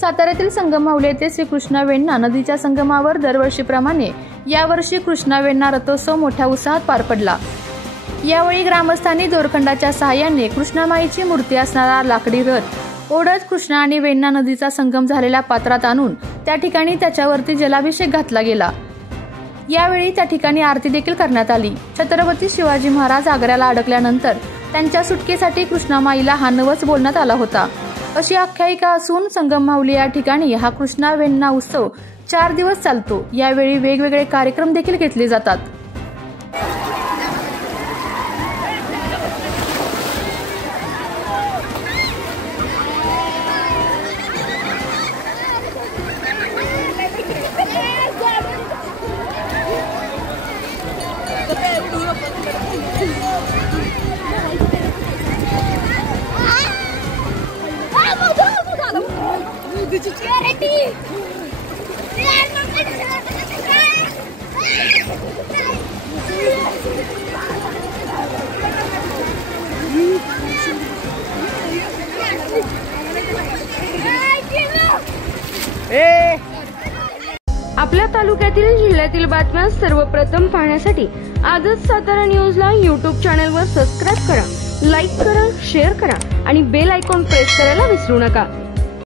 साताऱ्यातील संगममाहुली येथे श्री कृष्णा वेण्णा नदीच्या संगमावर दरवर्षीप्रमाणे यावर्षी कृष्णा वेण्णा रथोत्सव मोठ्या उत्साहात पार पडला। यावेळी ग्रामस्थांनी दोरखंडाच्या सहाय्याने कृष्णामाईची मूर्ती असणारा लाकडी रथ ओढत कृष्णा आणि वेण्णा नदीचा संगम झालेल्या पात्रात आणून त्या ठिकाणी त्याच्यावरती जलाभिषेक घातला गेला। यावेळी त्या ठिकाणी आरती देखील करण्यात आली। छत्रपती शिवाजी महाराज आग्र्याला अडकल्यानंतर त्यांच्या सुटकेसाठी कृष्णामाईला हा नवस बोलण्यात आला होता अशी आख्यायिका असून संगममाहुली या ठिकाणी हा कृष्णा वेण्णा उत्सव 4 दिवस चालतो। यावेळी वेगवेगळे कार्यक्रम देखील घेतले जातात। आपल्या तालुक्यातील जिल्ह्यातील बातम्या सर्वप्रथम पाहण्यासाठी आजच सातारा न्यूजला YouTube चॅनलवर सबस्क्राइब करा, लाईक करा, शेअर करा आणि बेल आयकॉन प्रेस करायला विसरू नका।